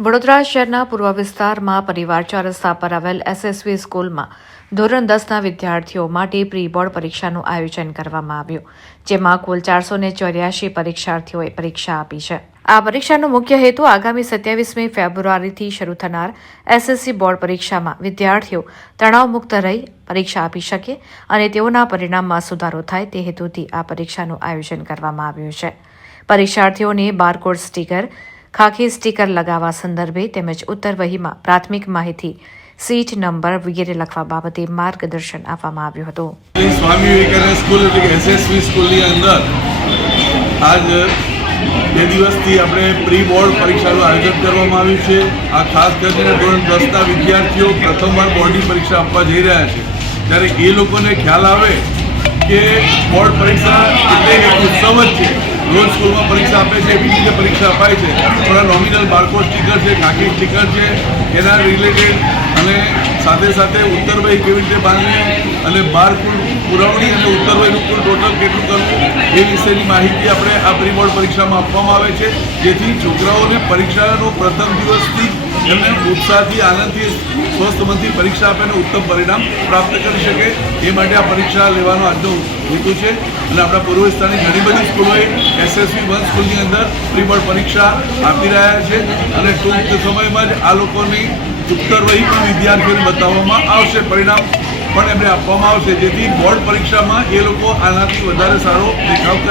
વડોદરા શહેરના પૂર્વ વિસ્તારમાં પરિવાર 4 રસ્તા પર આવેલ એસએસવી સ્કૂલમાં ધોરણ 10ના વિદ્યાર્થીઓ માટે પ્રી બોર્ડ પરીક્ષાનું આયોજન કરવામાં આવ્યું, જેમાં કુલ 484 પરીક્ષાર્થીઓએ પરીક્ષા આપી છે. આ પરીક્ષાનો મુખ્ય હેતુ આગામી 27મી ફેબ્રુઆરીથી શરૂ થનાર એસએસસી બોર્ડ પરીક્ષામાં વિદ્યાર્થીઓ તણાવમુક્ત રહી પરીક્ષા આપી શકે અને તેઓના પરિણામમાં સુધારો થાય તે હેતુથી આ પરીક્ષાનું આયોજન કરવામાં આવ્યું છે. પરીક્ષાર્થીઓને બારકોડ સ્ટીકર, ખાખી સ્ટીકર લગાવવા સંદર્ભે તેમજ ઉત્તરવહીમાં પ્રાથમિક માહિતી, સીટ નંબર વગેરે લખવા બાબતે માર્ગદર્શન આપવામાં આવ્યું હતું. સ્વામી વિવેકાનંદ સ્કૂલ એટલે કે એસએસવી સ્કૂલની અંદર આજ 2 દિવસથી આપણે પ્રી બોર્ડ પરીક્ષાનું આયોજન કરવામાં આવ્યું છે. આ ખાસ કરીને ધોરણ 10ના વિદ્યાર્થીઓ પ્રથમવાર બોર્ડની પરીક્ષા આપવા જઈ રહ્યા છે, ત્યારે એ લોકોને ખ્યાલ આવે કે બોર્ડ પરીક્ષા એટલે એક ઉત્સવ જ છે. રોજ સ્કૂલમાં પરીક્ષા આપે છે, બીજી જે પરીક્ષા અપાય છે, થોડા નોમિનલ બારકોડ સ્ટીકર છે, ખાખી સ્ટીકર છે, એના રિલેટેડ અને સાથે સાથે ઉત્તરવહી કેવી રીતે બાંધવી અને બાર કુલ પુરવણી અને ઉત્તરવહીનું કુલ ટોટલ કેટલું કરવું એ વિશેની માહિતી આપણે આ પ્રી બોર્ડ પરીક્ષામાં આપવામાં આવે છે, જેથી છોકરાઓને પરીક્ષાનો પ્રથમ દિવસથી એમને ઉત્સાહથી, આનંદથી, સ્વસ્થ મનથી પરીક્ષા આપે અને ઉત્તમ પરિણામ પ્રાપ્ત કરી શકે એ માટે આ પરીક્ષા લેવાનો આજનો હેતુ છે. અને આપણા પૂર્વ વિસ્તારની ઘણી બધી સ્કૂલોએ એસએસવી 1 સ્કૂલની અંદર પ્રી બોર્ડ પરીક્ષા આપી રહ્યા છે અને ટૂંક સમયમાં જ આ લોકોની ઉત્તરવહી પણ વિદ્યાર્થીઓને બતાવવામાં આવશે, પરિણામ પણ એમને આપવામાં આવશે, જેથી બોર્ડ પરીક્ષામાં એ લોકો આનાથી વધારે સારો દેખાવ કરે.